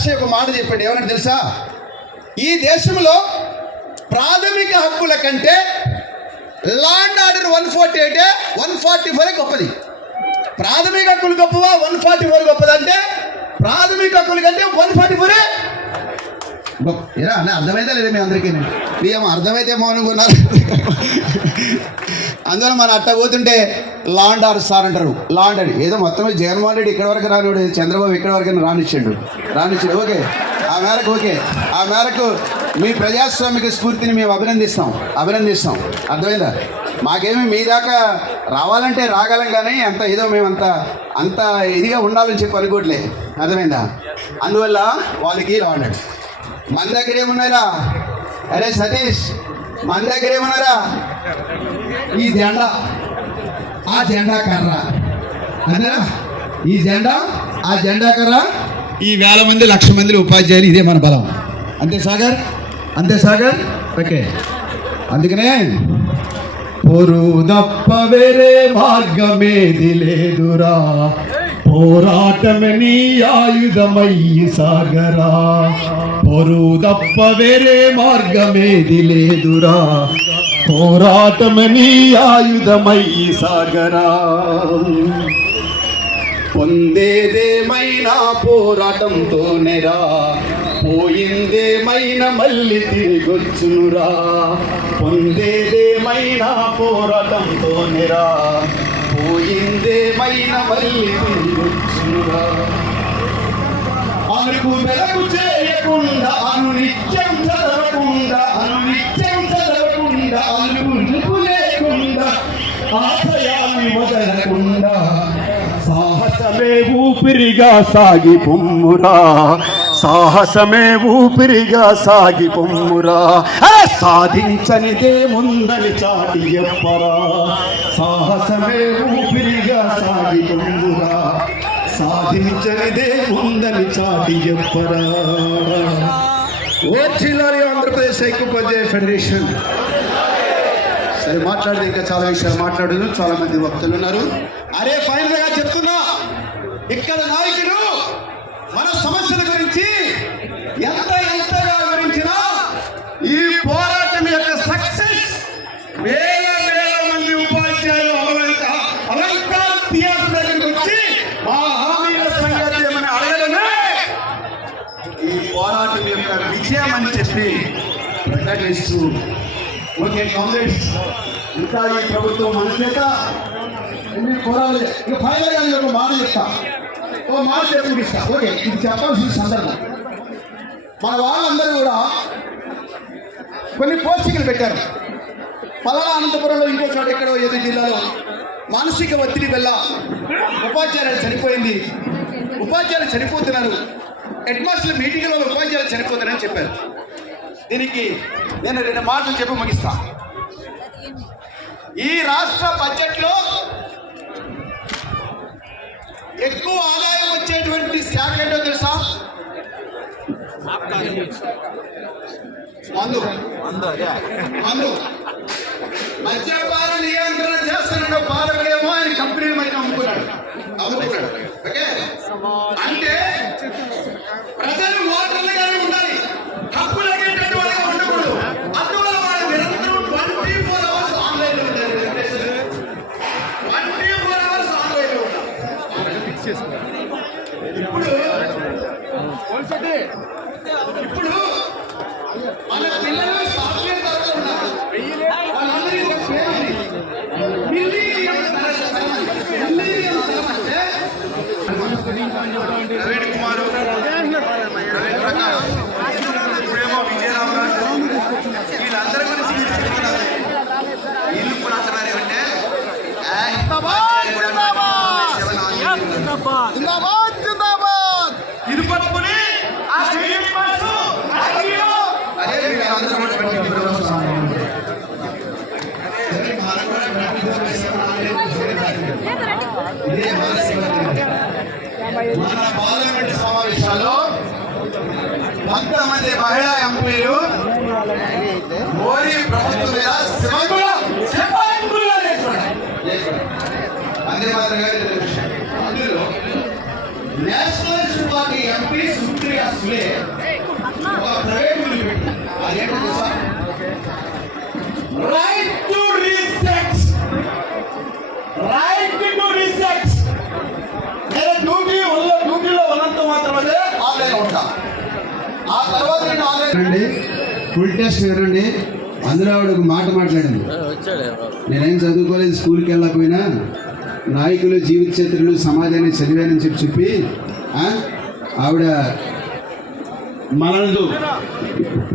శేషయ్య ఒక మాట చెప్పాడు. ఏమన్నా తెలుసా? ఈ దేశంలో ప్రాథమిక హక్కుల కంటే లా అండ్ ఆర్డర్ 148 144 గొప్పది. ప్రాథమిక హక్కులు గొప్పవా 144 గొప్పది అంటే ప్రాథమిక హక్కుల కంటే 144 ఏరా అన్న అర్థమైతే లేదు మీ అందరికీ. ఏమో అర్థమైతే మౌనంగా ఉన్నారు. అందువల్ల మన అట్ట పోతుంటే లా అండ్ ఆర్డర్ సార్ అంటారు. లా అండ్ ఆర్డర్ ఏదో మొత్తం జగన్మోహన్ రెడ్డి ఇక్కడ వరకు రానివాడు, చంద్రబాబు ఇక్కడ వరకు రానిచ్చాడు. ఓకే, ఆ మేరకు మీ ప్రజాస్వామిక స్ఫూర్తిని మేము అభినందిస్తాం. అర్థమైందా? మాకేమి మీ దాకా రావాలంటే రాగలం, కానీ అంత ఏదో మేము అంత ఇదిగా ఉండాలని చెప్పి అనుకోవట్లే. అర్థమైందా? అందువల్ల వాళ్ళకి రావడం. మన దగ్గర ఏమున్నారా? అరే సతీష్, మన దగ్గర ఏమన్నారా? ఈ జెండా, ఆ జెండా కర్ర, అదేనా? ఈ జెండా, ఆ జెండా కర్ర, ఈ 1000 మంది 1,00,000 మంది ఉపాధ్యాయులు, ఇదే మన బలం. అంతే సాగర్. ఓకే, అందుకనే పొరుదప్ప వేరే మార్గమేది లేదురా, పోరాటమే నీ ఆయుధమయ్యి సాగరా. పొరుదప్ప వేరే మార్గమేది లేదురా, పోరాటమే నీ ఆయుధమయ్యి సాగరా. పొందేదేమైనా పోరాటంతోనేరా, పోయిందేమైనా మళ్ళీ తిరిగొచ్చునురా. పొందేదేమైనా పోరాటంతోనేరా, పోయిందేమైనా మళ్ళీ తిరిగొచ్చునురా. అలుగు వెలుగు చేయకుండా, అనునిత్యం చదవకుండా, అలుగు లేకుండా, ఆశయాన్ని వదలకుండా, సాహసమే ఊపిరిగా సాగి పొమ్మురా, సాధించనిదే ముందని చాటి చెప్పరా. సాహసమే ఊపిరిగా సాగి పొమ్మురా, సాధించనిదే ముందని చాటి చెప్పరా. ఓర్చిల్లాలి ఆంధ్రప్రదేశ్ ఐక్యోపాధ్యాయ ఫెడరేషన్. సరే, మాట్లాడితే ఇంకా చాలా విషయాలు మాట్లాడదు, చాలా మంది వక్తలు ఉన్నారు. అరే ఫైనల్ గా చెప్తున్నా, ఇక్కడ నాయకులు మన సమస్యల గురించి ఎంతగా వివరించినా ఈ పోరాటం యొక్క సక్సెస్ వేల మంది ఉపాధ్యాయులు అలంకార థియేటర్ దగ్గరికి వచ్చి మా హామీల సంగతి ఏమని అడగడమే ఈ పోరాటం యొక్క విజయం అని చెప్పి ప్రకటిస్తూ, ఓకే కాంగ్రెస్, ఇంకా ఈ ప్రభుత్వం మన చేత పోరాలి. ఇక ఫైనల్ గా ఒక మాట చెప్తా, ముగిస్తా. ఓకే, ఇది చెప్పాల్సిన సందర్భం. మన వాళ్ళందరూ కూడా కొన్ని పోస్టింగ్లు పెట్టారు. పలానా అనంతపురంలో, ఇంకో చోట ఎక్కడో ఏదో జిల్లాలో మానసిక ఒత్తిడి వల్ల ఉపాధ్యాయులు చనిపోతున్నారు. హెడ్ మాస్టర్ల మీటింగ్లో ఉపాధ్యాయులు చనిపోతున్నారని చెప్పారు. దీనికి నేను 2 మాటలు చెప్పి ముగిస్తా. ఈ రాష్ట్ర బడ్జెట్లో ఎక్కువ ఆదాయం వచ్చేటువంటి శాఖ ఏంటో తెలుసా? మందు. మద్యపాన నియంత్రణ చేస్తున్న పాలకుడేమో ఆయన కంపెనీలు మరి అమ్ముకున్నాడు. ఓకే, అంటే ప్రజలు ఓటర్లుగానే ఉండాలి, హక్కులు అడిగేటటువంటి ఉండకూడదు. అందువల్ల వాళ్ళు నిరంతరం 24 hours ఆన్లైన్లో ఉంటారు. 24 hours ఆన్లైన్లో ఉంటారు. ఇప్పుడు మన పిల్లలు సాఫ్ట్వేర్ తరగతి ఉన్నారు. వాళ్ళందరికీ ఒక పేరు ఉంది, మిలీనియం తరం అంటే ప్రవీణ్ కుమార్, ప్రవీణ్ ప్రకాష్, ఇప్పుడేమో విజయరామరాజు, వీళ్ళందరి గురించి చెప్తున్నారు. వీళ్ళు కూడా అంటున్నారు ఏమంటే ఇది పట్టుకుని మన పార్లమెంట్ సమావేశాల్లో 100 మంది మహిళా ఎంపీలు మోడీ ప్రభుత్వం మీద అందులో నేషనలిస్ట్ పార్టీ ఎంపీ సుప్రియ సులే ఒక ప్రైవేట్ మిల్ పెట్టి అదేంటో తెలుసా? Right to research, right to research. నేను డ్యూటీలో ఉన్నంత మాత్రమే ఆన్లైన్ ఉంటా. ఆ తర్వాత నేను ఆన్లైన్ ఫుల్ టెస్ట్ వినండి. అందులో ఆవిడ ఒక మాట మాట్లాడింది. నేనేం చదువుకోలేదు, స్కూల్కి వెళ్ళకపోయినా నాయకులు జీవిత చరిత్రలు సమాజాన్ని చదివానని చెప్పి ఆవిడ మనదు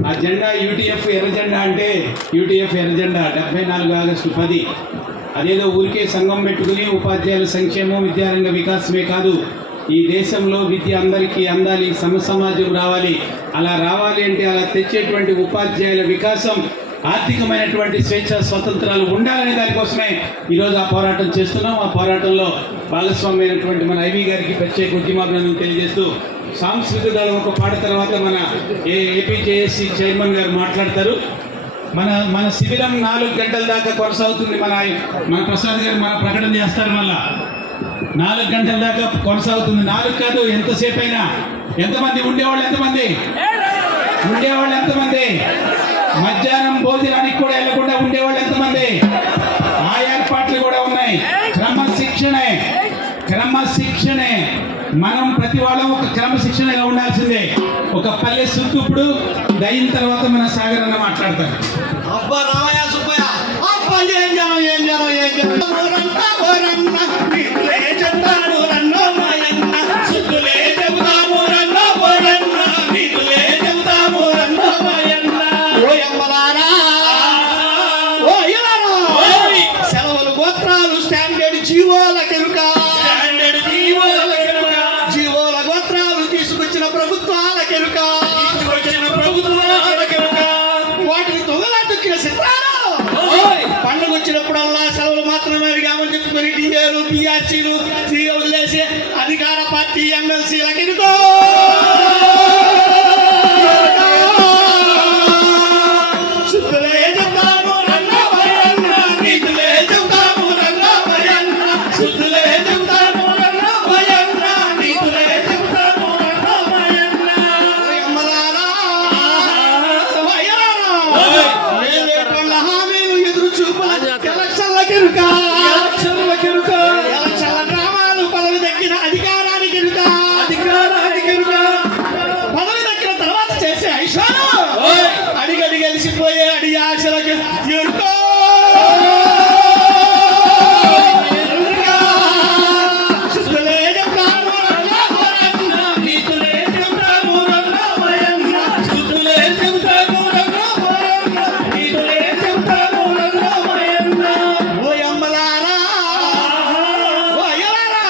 ఆ జెండా యూటీఎఫ్ ఎర్ర జెండా అంటే యూటీఎఫ్ ఎర్ర జెండా 74 ఆగస్టు 10. అదేదో ఊరికే సంఘం పెట్టుకుని ఉపాధ్యాయుల సంక్షేమం విద్యారంగ వికాసమే కాదు, ఈ దేశంలో విద్య అందరికీ అందాలి, సమాజం రావాలి. అలా రావాలి అంటే అలా తెచ్చేటువంటి ఉపాధ్యాయుల వికాసం, ఆర్థికమైనటువంటి స్వేచ్ఛ స్వతంత్రాలు ఉండాలనే దానికోసమే ఈరోజు ఆ పోరాటం చేస్తున్నాం. ఆ పోరాటంలో భాగస్వామి అయినటువంటి మన ఐవి గారికి ప్రత్యేక ఉద్యమాభినందనలు తెలియజేస్తూ సాంస్కృతిక దళం ఒక పాట తర్వాత మన ఏపీజేఏసీ చైర్మన్ గారు మాట్లాడతారు. మన శిబిరం 4 గంటల దాకా కొనసాగుతుంది. మన ప్రసాద్ గారు మన ప్రకటన చేస్తారు. మళ్ళా 4 గంటల దాకా కొనసాగుతుంది. 4 కాదు, ఎంతసేపు అయినా. ఎంతమంది ఉండేవాళ్ళు? ఎంతమంది? మధ్యాహ్నం భోజనానికి కూడా వెళ్లకుండా ఉండేవాళ్ళు ఎంతమంది? ఆ ఏర్పాట్లు కూడా ఉన్నాయి. క్రమశిక్షణే. మనం ప్రతి వాళ్ళం ఒక క్రమశిక్షణగా ఉండాల్సిందే. ఒక పల్లె సుత్తుప్పుడు దయిన తర్వాత మన సాగర్ అన్న మాట్లాడతారు. అబ్బా రామయ్య సుబ్బయ్య, అబ్బా ఏం జనం ఊరంతా నీకులే చెప్తాను రన్నో మాయన్న, సుద్దులే చెబుతాము రన్నో పోరన్న, నీకులే చెబుతాము రన్నో మాయన్న. ఓ అమ్మలారా, ఓ అయ్యలారా, సెలవులు గోత్రాలు స్టాండర్డ్ జీవోల కెరుక, జీవోల గోత్రాలు తీసుకొచ్చిన ప్రభుత్వాల కెరుక, వాటిని దొంగలా తొక్కిన చిత్రాలు. పండుగ వచ్చినప్పుడల్లా సెలవులు మాత్రమే అడిగామని చెప్పుకొని డిఏలు పిఆర్సీలు వదిలేసి అధికార పార్టీ ఎమ్మెల్సీలకు ఎన్నుకో. సుత్తులే చెప్తాము రన్నో భయన్న, నీతులే చెప్తాము రన్నో భయన్న, సుత్తులే చెప్తాము రన్నో భయన్న, నీతులే చెప్తాము రన్నో భయన్న. అమ్మలారా, అయ్యలారా, వేల హామీలు ఎదురు చూపుల ఎలక్షన్ల కెరుక, ఎలక్షన్ల డ్రామాలు, పదవి దక్కిన అధికారానికి ఎరుక, పదవి దక్కిన తర్వాత చేసే ఐశాను, అడిగడి గెలిచిపోయే అడి ఆశలకు ఎరుక. సుత్తులే చెప్తాము రన్నో భయన్న, నీతులే చెప్తాము రన్నో భయన్న, సుత్తులే చెప్తాము రన్నో భయన్న, నీతులే చెప్తాము రన్నో భయన్న. ఓ అమ్మలారా, ఓ అయ్యలారా,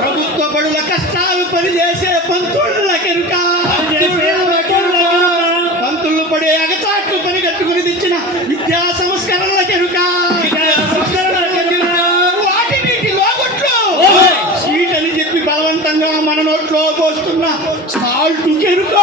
ప్రభుత్వ బడుల కష్టాలు పనిచేసే పంతుళ్ళ కెరుక, పంతుళ్ళు పడే అగచాట్లు పని కట్టుకుని తెచ్చిన విద్యా సంస్కరణల కెరుక, వాటిలో కొట్లు స్వీట్ అని చెప్పి బలవంతంగా మన నోట్లో పోస్తున్న సాల్ట్ కెరుక.